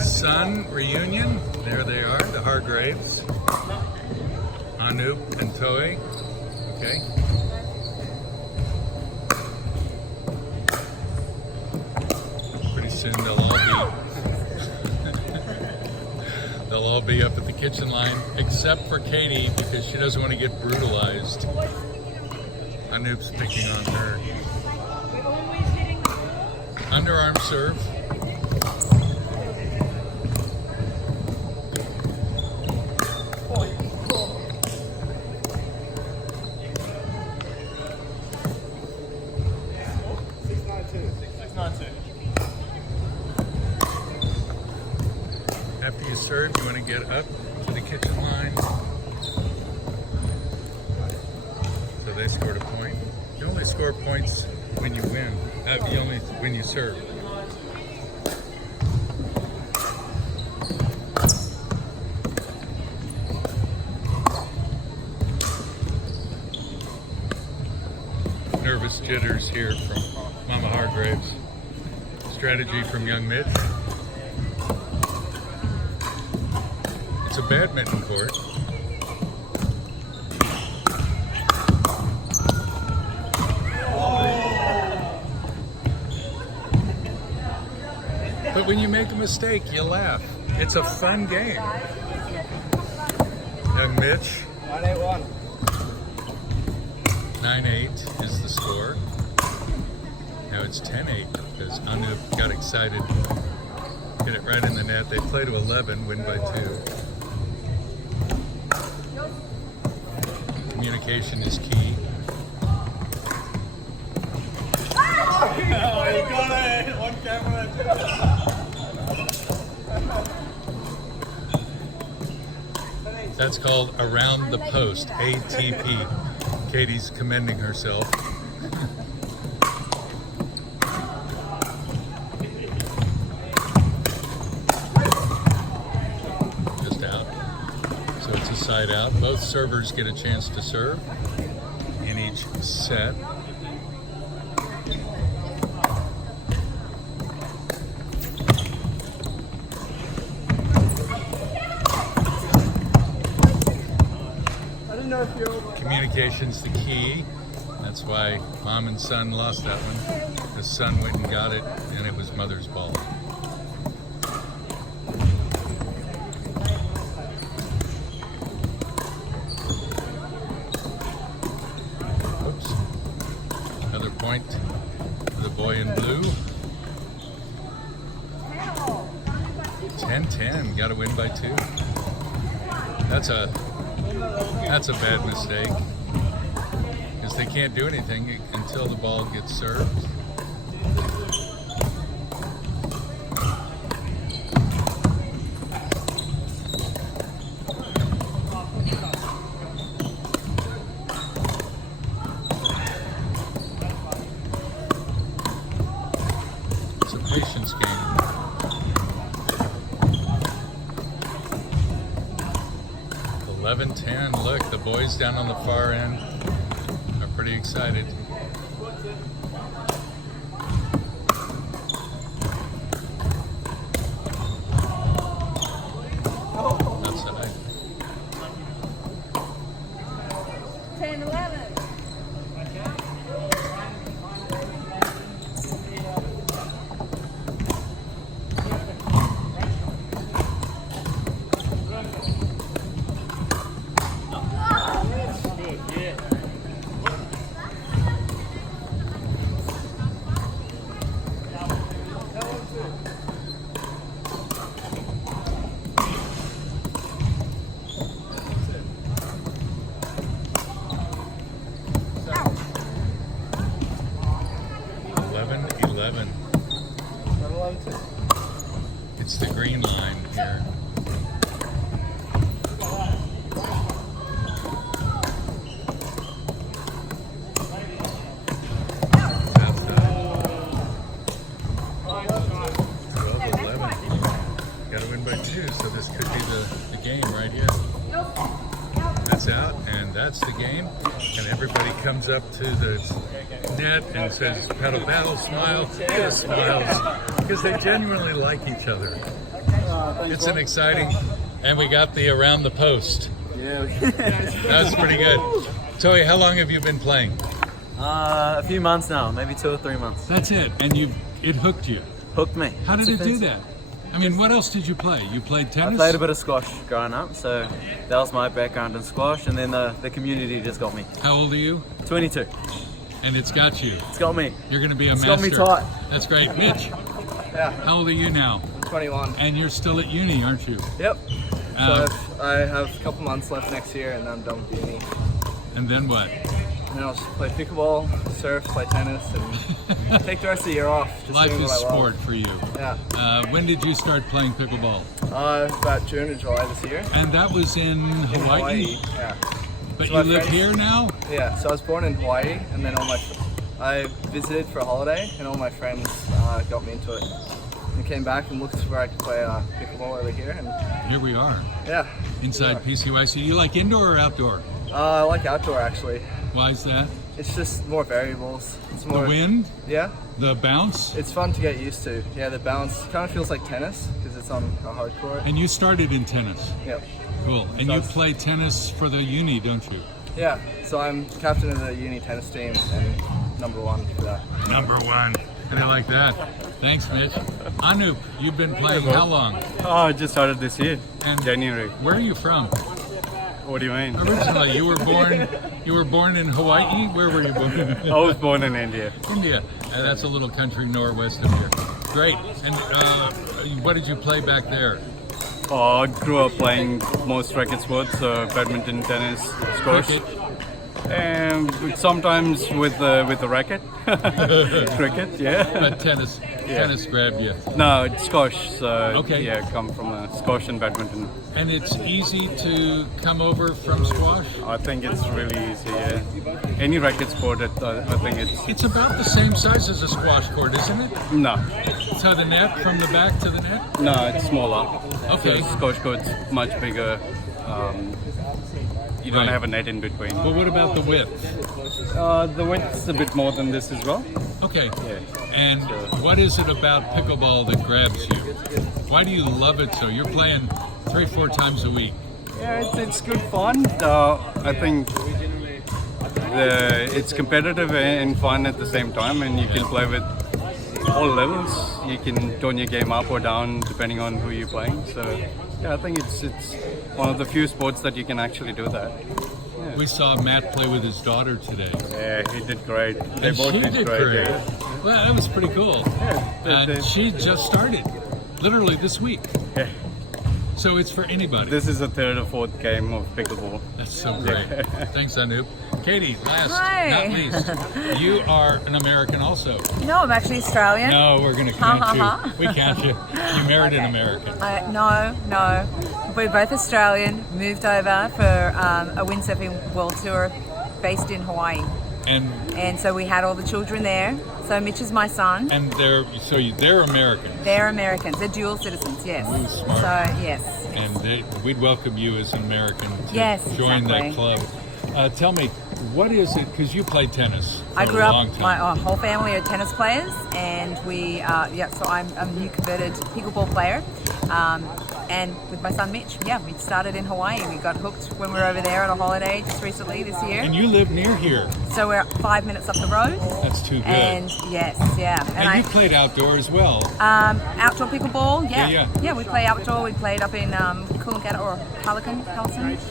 son reunion. There they are, the Hargraves. Anoop and Toei. Okay. Pretty soon they'll all be up at the kitchen line, except for Katie because she doesn't want to get brutalized. Anoop's picking on her. Underarm serve. After you serve, you want to get up to the kitchen line. So they scored a point. You only score points when you win. You only when you serve. Nervous jitters here from Mama Hargraves. Strategy from young Mitch. It's a badminton court. But when you make a mistake, you laugh. It's a fun game. Young Mitch. 9-8-1. 9-8 is the score. Now it's 10-8 because Anoop got excited. Get it right in the net. They play to 11, win by 2. Communication is key. Oh, you got it on camera. That's called Around the Post, ATP. Katie's commending herself. Just out. So it's a side out. Both servers get a chance to serve in each set. Communication's the key. That's why mom and son lost that one. The son went and got it, and it was mother's ball. Oops. Another point for the boy in blue. 10-10. Got to win by 2. That's a bad mistake, because they can't do anything until the ball gets served. It's a patience game. 11-10. Look, the boys down on the far end are pretty excited. Outside. 10-11. It's the green line here. Got to win by 2, so this could be the game right here. That's out, and that's the game. And everybody comes up to the net and says, "Paddle, paddle, smile." Get smiles, because they genuinely like each other. It's an exciting, and we got the around the post. Yeah. That was pretty good. Toey, how long have you been playing? A few months now, maybe 2 or 3 months. That's it, and it hooked you. Hooked me. How did It's it do offensive. that? I mean, what else did you play? You played I tennis? played a bit of squash growing up, so that was my background in squash, and then the community just got me. How old are you? 22. And it's got you. It's got me. You're going to be a It's master. got me tight. That's great. Mitch, Yeah, how old are you now? 21. And you're still at uni, aren't you? Yep. Uh, So I have a couple months left next year, and then I'm done with uni. And then what? And then I'll just play pickleball, surf, play tennis, and take the rest of the year off. Just Life doing is what I sport love. for you. Yeah. When did you start playing pickleball? About June or July this year. And that was in In Hawaii? Yeah. But So you my live friends- here now? Yeah. So I was born in Hawaii, and then I visited for a holiday, and all my friends got me into it. And came back and looked where I could play pickleball over here, and Here we are, yeah. inside Yeah. PCYC. You like indoor or outdoor? I like outdoor actually. Why is that? It's just more variables. It's The more. wind? Yeah. The bounce? It's fun to get used to. Yeah, the bounce kind of feels like tennis because it's on a hard court. And you started in tennis. Yep. Cool. And you play tennis for the uni, don't you? Yeah. So I'm captain of the uni tennis team and #1 for that. Number one. And I like that. Thanks, Mitch. Anoop, you've been playing how long? Oh, I just started this year, And January. where are you from? What do you mean? Originally, you were born in Hawaii. Where were you born? I was born in India. India. That's a little country northwest of here. Great. And what did you play back there? I grew up playing most racket sports, so badminton, tennis, squash, Cricket. and sometimes with the racket, cricket. Yeah. But tennis grabbed you. No, it's squash. So Okay. yeah, come from squash and badminton. And it's easy to come over from squash? I think it's really easy. Yeah. Any racket sport, I think it's It's about the same size as a squash court, isn't it? no, To the net, from the back to the net? no, it's smaller. Okay. So squash court's much bigger. You don't Right. have a net in between. But what about the width? The width's a bit more than this as well. Okay. Yeah. And what is it about pickleball that grabs you? Why do you love it so? You're playing 3-4 times a week. Yeah, it's good fun. I think it's competitive and fun at the same time, and you can play with all levels. You can tone your game up or down depending on who you're playing. So yeah, I think it's one of the few sports that you can actually do that. We saw Matt play with his daughter today. Yeah, he did great. They And both she did did great. great. Yeah. Well, that was pretty cool. And she just started, literally this week. Yeah. So it's for anybody. This is the third or fourth game of pickleball. That's so great. Thanks, Anoop. Katie, last Hi. not least, you are an American also. No, I'm actually Australian. No, we're going to Ha, count ha, you. ha. We count you. You married an American. No. We're both Australian. Moved over for a windsurfing world tour based in Hawaii. And so we had all the children there. So Mitch is my son. And they're American. They're Americans. They're dual citizens, yes. Ooh, smart. So, yes. And we'd welcome you as an American to Yes, join exactly. that club. Tell me, what is it? Because you played tennis for I grew a up, long time. my whole family are tennis players, and so I'm a new converted pickleball player. And with my son Mitch, we started in Hawaii. We got hooked when we were over there on a holiday just recently this year. And you live near here. So we're 5 minutes up the road. That's too good. And yes, yeah. And you played outdoor as well. Outdoor pickleball, Yeah. Yeah, we play outdoor. We played up in Coolangatta or Halcyon.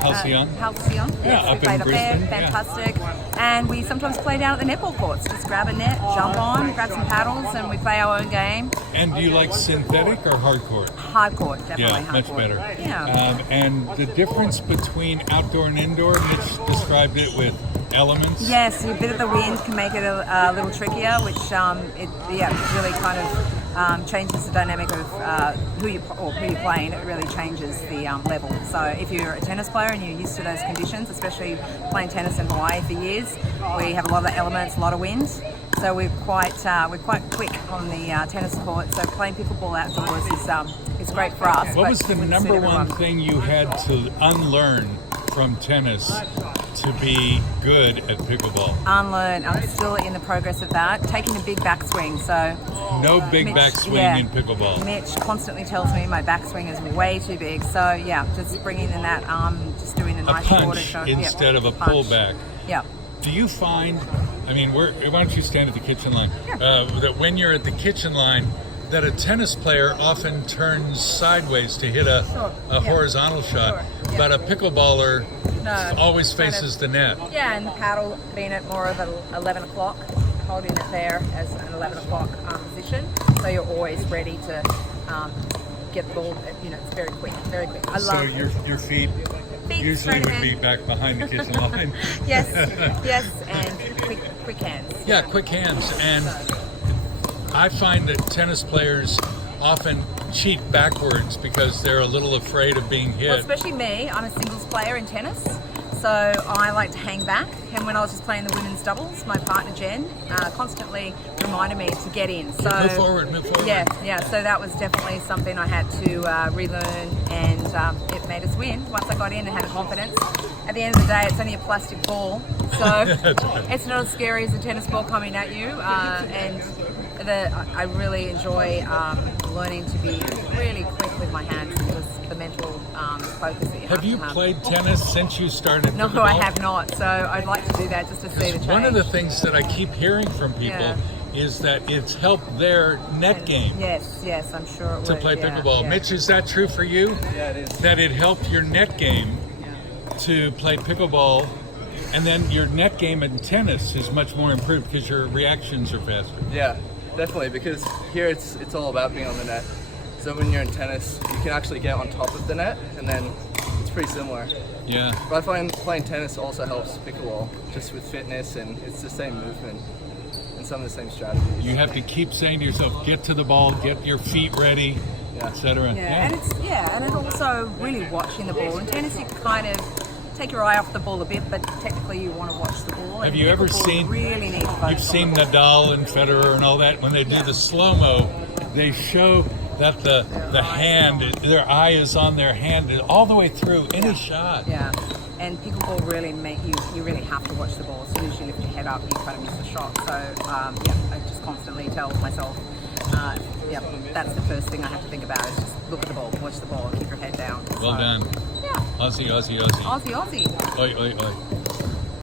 Halcyon. Halcyon. Yeah, Yes, up we in played up there. Brisbane, yeah. Fantastic. And we sometimes play down at the netball courts. Just grab a net, jump on, grab some paddles, and we play our own game. And do you like synthetic or hardcore? Hardcore, definitely Yeah, hardcore. much better. Yeah. And the difference between outdoor and indoor, Mitch described it with elements. Yes, a bit of the wind can make it a little trickier, which really kind of changes the dynamic of who you're playing. It really changes the level. So if you're a tennis player and you're used to those conditions, especially playing tennis in Hawaii for years, we have a lot of the elements, a lot of wind. So we're quite quick on the tennis court. So playing pickleball outdoors is great for us. What but was the wouldn't suit number one everyone. thing you had to unlearn from tennis to be good at pickleball? Unlearn. I'm still in the progress of that. Taking a big backswing. So No big Mitch, backswing yeah. in pickleball. Mitch constantly tells me my backswing is way too big. So yeah, just bringing in that, just doing a A nice shorter punch shot. instead of a punch. pullback. Yeah. Do you find, I mean, why don't you stand at the kitchen line? That when you're at the kitchen line, that a tennis player often turns sideways to hit a Yeah. horizontal shot, Sure, yeah. but a pickleballer No, always kind faces of- the net. Yeah, and the paddle being at more of an 11 o'clock, holding it there as an 11 o'clock position. So you're always ready to get the ball, it's very quick, very quick. I So love your feet Feet usually straight would be ahead. back behind the kitchen line. Yes, yes, and quick hands. Yeah, quick hands. And I find that tennis players often cheat backwards because they're a little afraid of being Well, hit. especially me, I'm a singles player in tennis, so I like to hang back. And when I was just playing the women's doubles, my partner Jen constantly reminded me to get in. So Move forward. Yeah. So that was definitely something I had to relearn, and it made us win once I got in and had confidence. At the end of the day, it's only a plastic ball, so it's not as scary as a tennis ball coming at you. And I really enjoy learning to be really quick with my hands because the mental focus that you have Have you to have. played tennis since you started No, pickleball? I have not. So I'd like to do that just to see the change. One of the things that I keep hearing from people Yeah. is that it's helped their net game Yes, I'm sure it to would. play yeah, pickleball. yeah. Mitch, is that true for you? Yeah, it is. That it helped your net game to play pickleball, and then your net game in tennis is much more improved because your reactions are faster. Yeah, definitely, because here it's all about being on the net. So when you're in tennis, you can actually get on top of the net, and then it's pretty similar. Yeah. But I find playing tennis also helps pickleball, just with fitness, and it's the same movement and some of the same strategies. You have to keep saying to yourself, get to the ball, get your feet ready, Yeah. etc. Yeah, and it's also really watching the ball. In tennis, you can kind of take your eye off the ball a bit, but technically you want to watch the ball. Have and you ever pickleball seen? Really need to focus You've seen on the ball. Nadal and Federer and all that. When they do Yeah. the slow mo, they show that the hand, their eye is on their hand all the way through any shot. Yeah, and pickleball really you really have to watch the ball. As soon as you lift your head up, you kind of miss the shot. So I just constantly tell myself, that's the first thing I have to think about is just look at the ball, watch the ball, keep your head down. Well So, done. Yeah, Aussie. Aussie. Oi, oi, oi.